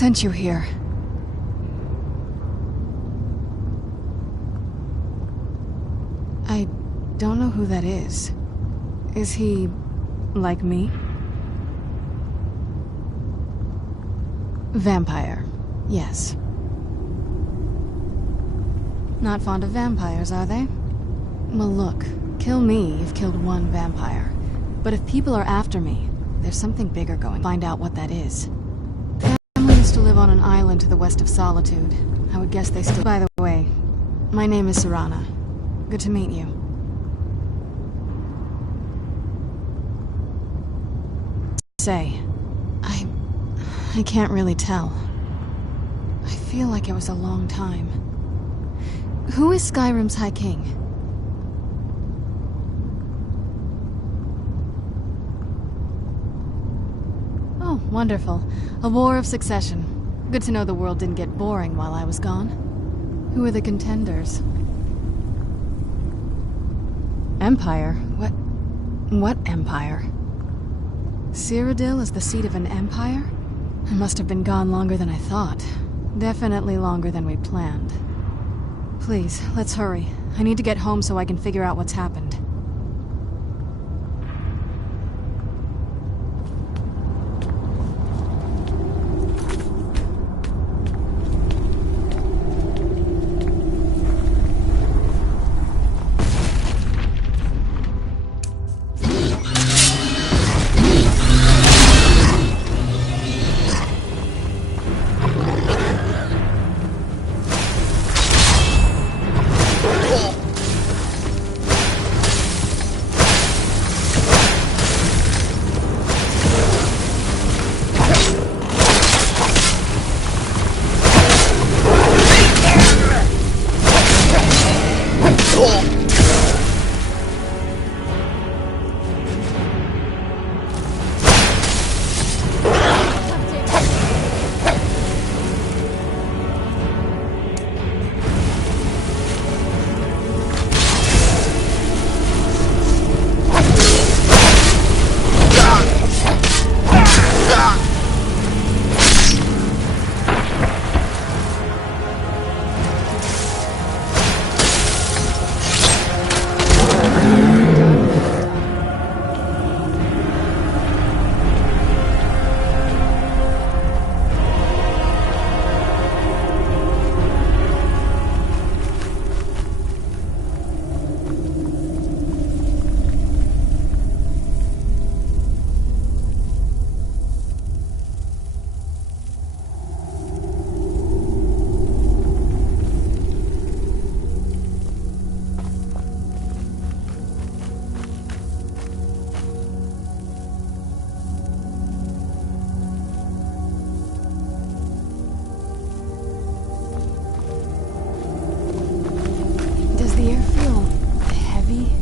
sent you here? I don't know who that is. Is he like me? Vampire, yes. Not fond of vampires, are they? Well, look, kill me, you've killed one vampire. But if people are after me, there's something bigger going. Find out what that is. Family used to live on an island to the west of Solitude. I would guess they still... By the way, my name is Serana. Good to meet you. Say, I can't really tell. I feel like it was a long time. Who is Skyrim's High King? Oh, wonderful. A war of succession. Good to know the world didn't get boring while I was gone. Who are the contenders? Empire? What empire? Cyrodiil is the seat of an empire? I must have been gone longer than I thought. Definitely longer than we planned. Please, let's hurry. I need to get home so I can figure out what's happened.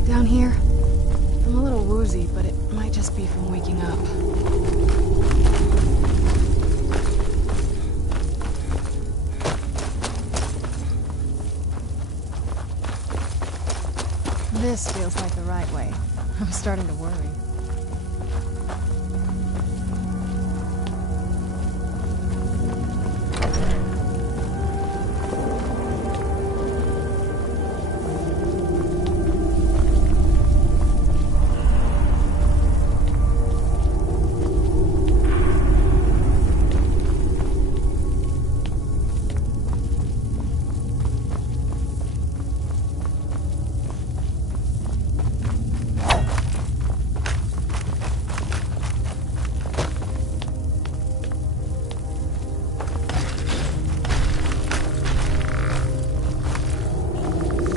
Down here? I'm a little woozy, but it might just be from waking up. This feels like the right way. I'm starting to worry.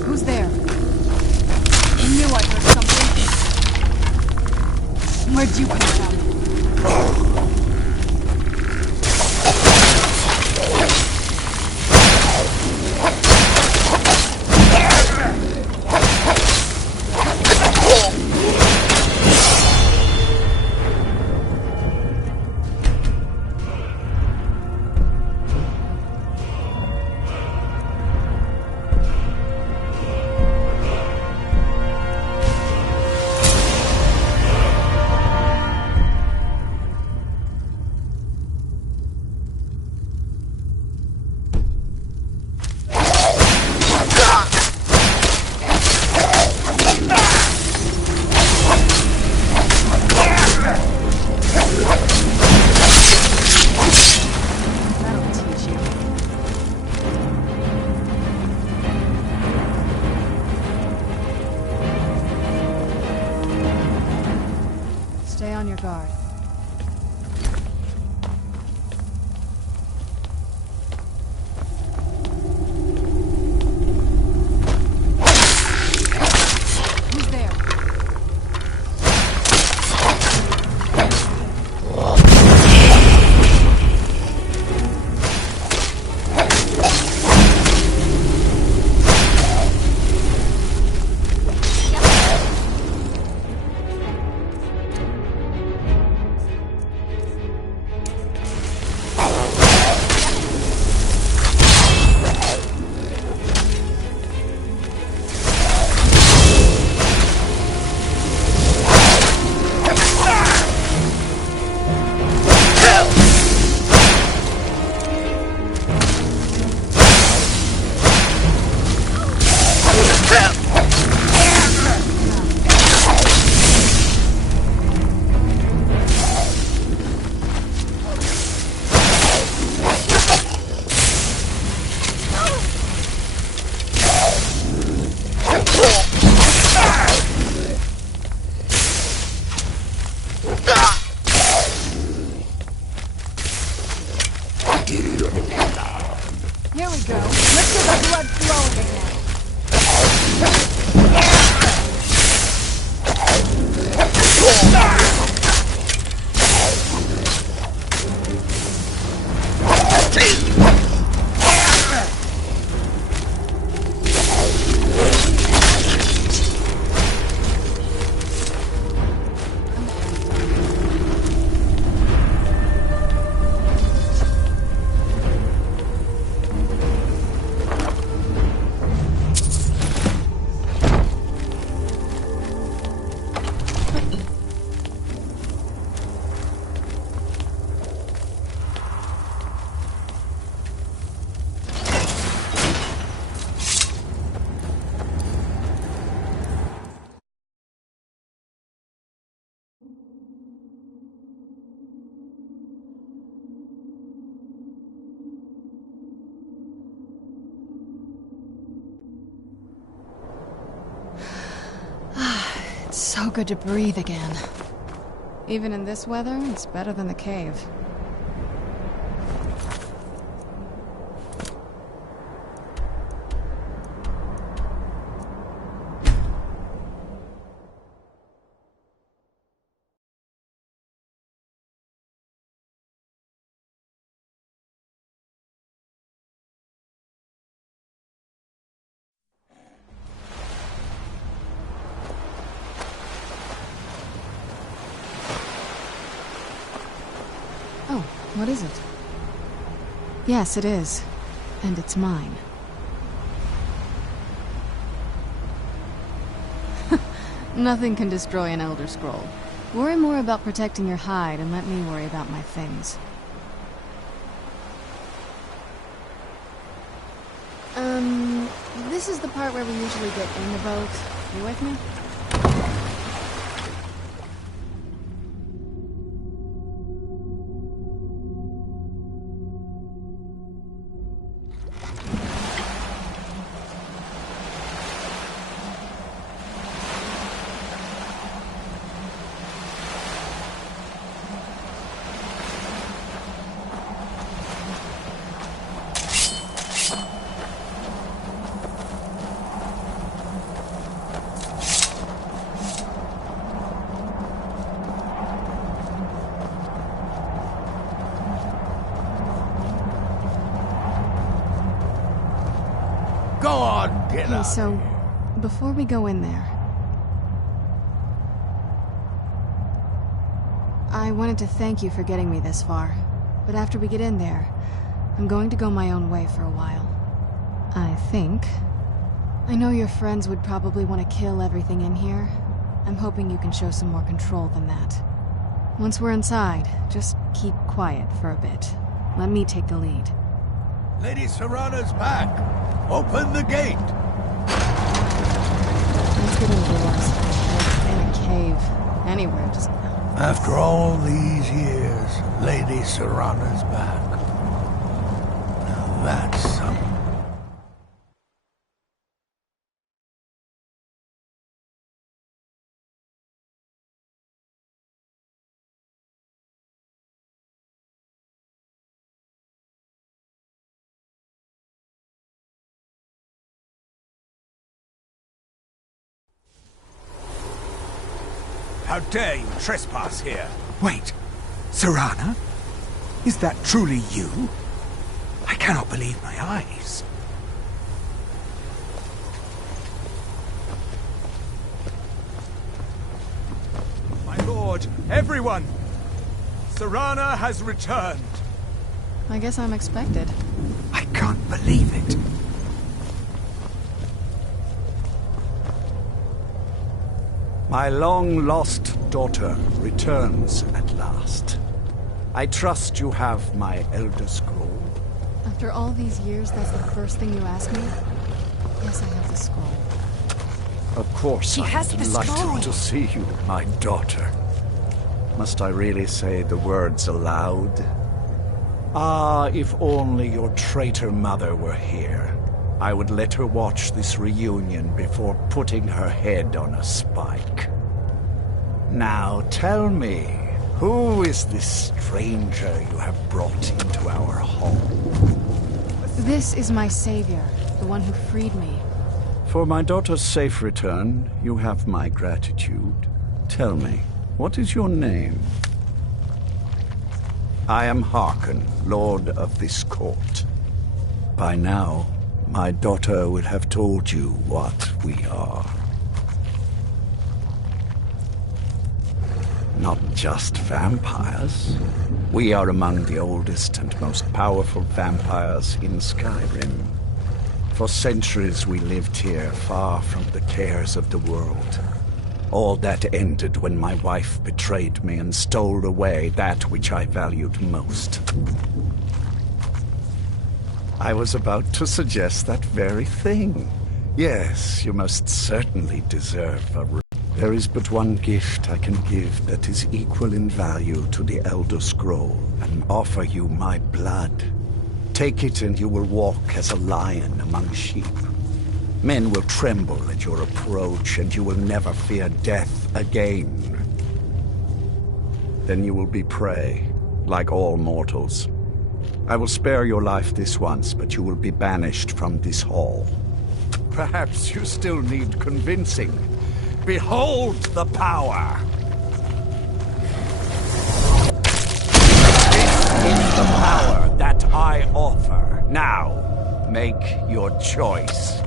Who's there? I knew I heard something. Where'd you come from? guard. Who's there? Here we go. Let's get the blood flowing again. It's so good to breathe again. Even in this weather, it's better than the cave. Oh, what is it? Yes, it is. And it's mine. Nothing can destroy an Elder Scroll. Worry more about protecting your hide and let me worry about my things. This is the part where we usually get in the boat. You with me? Go on, get Hey, out. so, before we go in there, I wanted to thank you for getting me this far. But after we get in there, I'm going to go my own way for a while. I think. I know your friends would probably want to kill everything in here. I'm hoping you can show some more control than that. Once we're inside, just keep quiet for a bit. Let me take the lead. Lady Serana's back. Open the gate. Let's get indoors. In a cave. Anywhere, just... After all these years, Lady Serana's back. Now that's something. How dare you trespass here? Wait, Serana? Is that truly you? I cannot believe my eyes. My lord, everyone! Serana has returned. I guess I'm expected. I can't believe it. My long-lost daughter returns at last. I trust you have my Elder Scroll. After all these years, that's the first thing you ask me? Yes, I have the scroll. Of course, She I'm has the scroll. delighted to see you, my daughter. Must I really say the words aloud? Ah, if only your traitor mother were here. I would let her watch this reunion before putting her head on a spike. Now tell me, who is this stranger you have brought into our home? This is my savior, the one who freed me. For my daughter's safe return, you have my gratitude. Tell me, what is your name? I am Harkon, Lord of this court. By now, my daughter will have told you what we are. Not just vampires. We are among the oldest and most powerful vampires in Skyrim. For centuries we lived here, far from the cares of the world. All that ended when my wife betrayed me and stole away that which I valued most. I was about to suggest that very thing. Yes, you most certainly deserve a room. There is but one gift I can give that is equal in value to the Elder Scroll, and offer you my blood. Take it and you will walk as a lion among sheep. Men will tremble at your approach, and you will never fear death again. Then you will be prey, like all mortals. I will spare your life this once, but you will be banished from this hall. Perhaps you still need convincing. Behold the power! This is the power that I offer. Now, make your choice.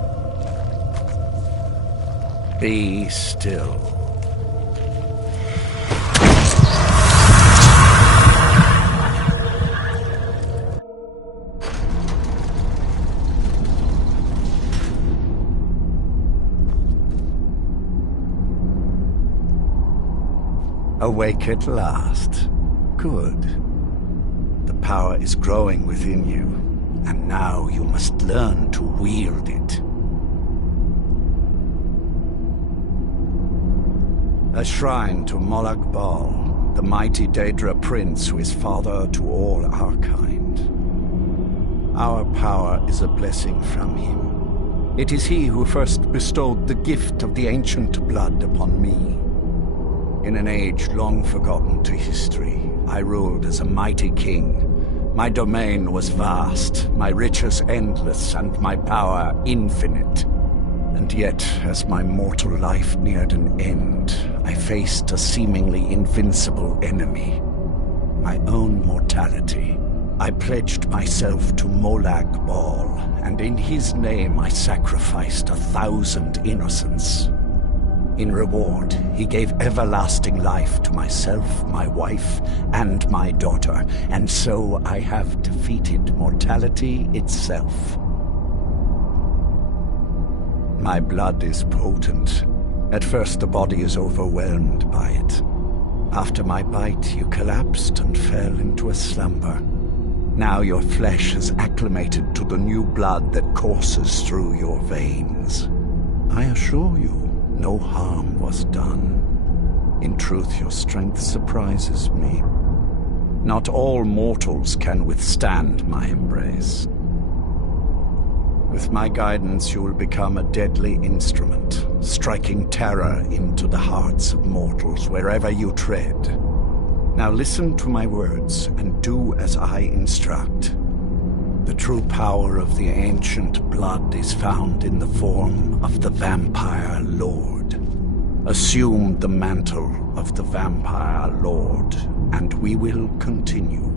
Be still. Awake at last. Good. The power is growing within you, and now you must learn to wield it. A shrine to Molag Bal, the mighty Daedra prince who is father to all our kind. Our power is a blessing from him. It is he who first bestowed the gift of the ancient blood upon me. In an age long forgotten to history, I ruled as a mighty king. My domain was vast, my riches endless, and my power infinite. And yet, as my mortal life neared an end, I faced a seemingly invincible enemy. My own mortality. I pledged myself to Molag Bal, and in his name I sacrificed 1,000 innocents. In reward, he gave everlasting life to myself, my wife, and my daughter, and so I have defeated mortality itself. My blood is potent. At first the body is overwhelmed by it. After my bite, you collapsed and fell into a slumber. Now your flesh has acclimated to the new blood that courses through your veins. I assure you, no harm was done. In truth, your strength surprises me. Not all mortals can withstand my embrace. With my guidance, you will become a deadly instrument, striking terror into the hearts of mortals wherever you tread. Now listen to my words and do as I instruct. The true power of the ancient blood is found in the form of the Vampire Lord. Assume the mantle of the Vampire Lord, and we will continue.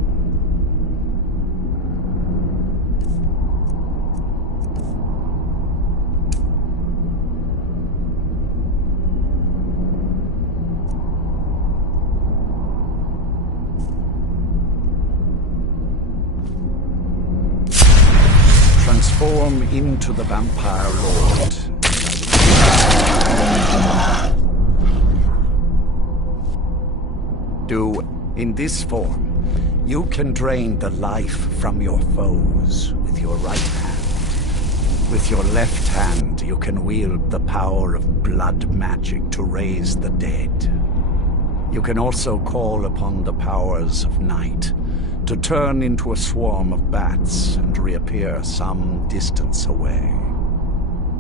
Transform into the Vampire Lord. In this form, you can drain the life from your foes with your right hand. With your left hand, you can wield the power of blood magic to raise the dead. You can also call upon the powers of night to turn into a swarm of bats and reappear some distance away.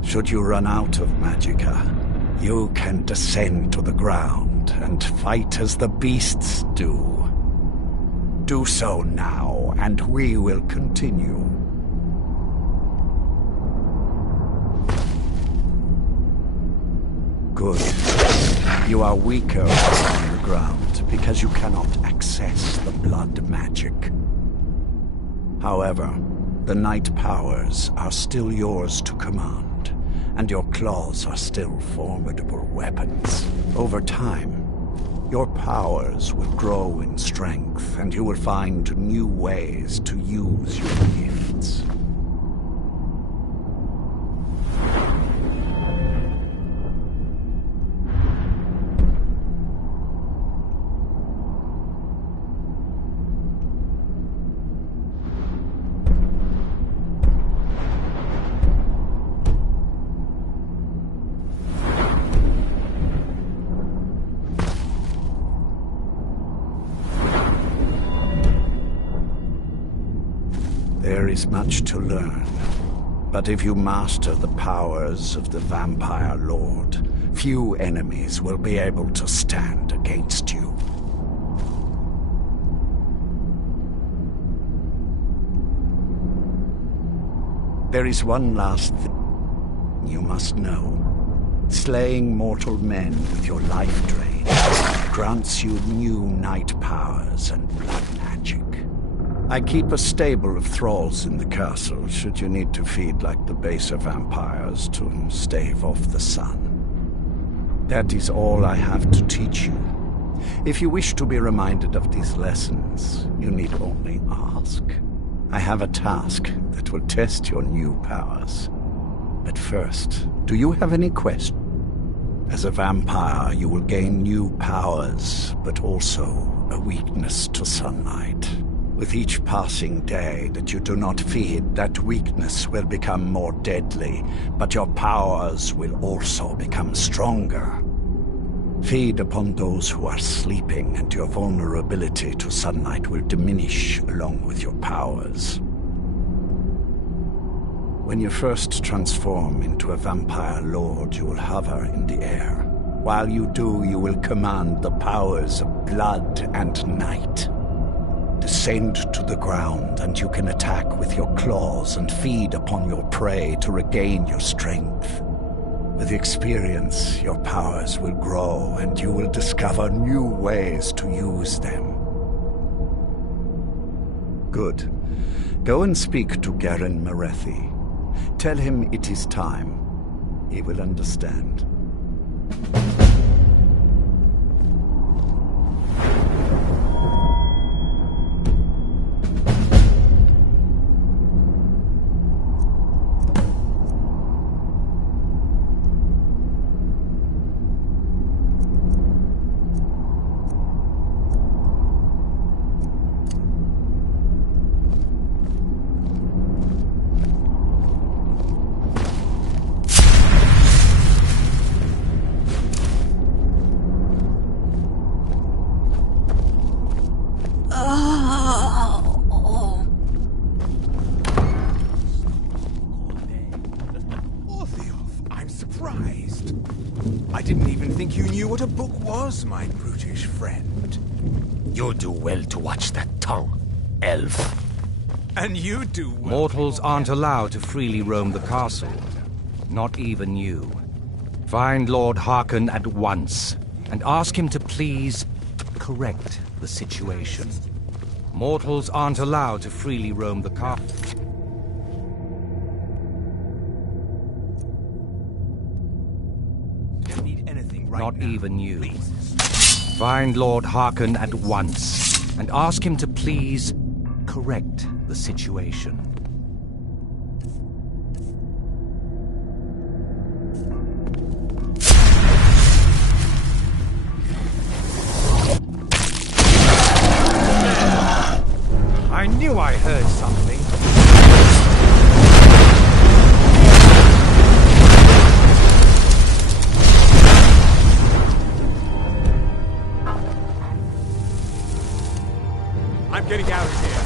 Should you run out of magicka, you can descend to the ground and fight as the beasts do. Do so now, and we will continue. Good. You are weaker on the ground because you cannot access the blood magic. However, the night powers are still yours to command, and your claws are still formidable weapons. Over time, your powers will grow in strength, and you will find new ways to use your gifts. There is much to learn, but if you master the powers of the Vampire Lord, few enemies will be able to stand against you. There is one last thing you must know. Slaying mortal men with your life drain grants you new night powers and blood magic. I keep a stable of thralls in the castle, should you need to feed like the baser vampires to stave off the sun. That is all I have to teach you. If you wish to be reminded of these lessons, you need only ask. I have a task that will test your new powers. But first, do you have any questions? As a vampire, you will gain new powers, but also a weakness to sunlight. With each passing day that you do not feed, that weakness will become more deadly, but your powers will also become stronger. Feed upon those who are sleeping, and your vulnerability to sunlight will diminish along with your powers. When you first transform into a Vampire Lord, you will hover in the air. While you do, you will command the powers of blood and night. Descend to the ground, and you can attack with your claws and feed upon your prey to regain your strength. With experience, your powers will grow, and you will discover new ways to use them. Good. Go and speak to Garen Merethi. Tell him it is time. He will understand. I didn't even think you knew what a book was, my brutish friend. You do well to watch that tongue, elf. And you do well. Mortals aren't allowed to freely roam the castle. Not even you. Find Lord Hearken at once, and ask him to please correct the situation. Mortals aren't allowed to freely roam the castle. Not even you. Find Lord Hearken at once, and ask him to please correct the situation. I knew I heard something. I'm getting out of here.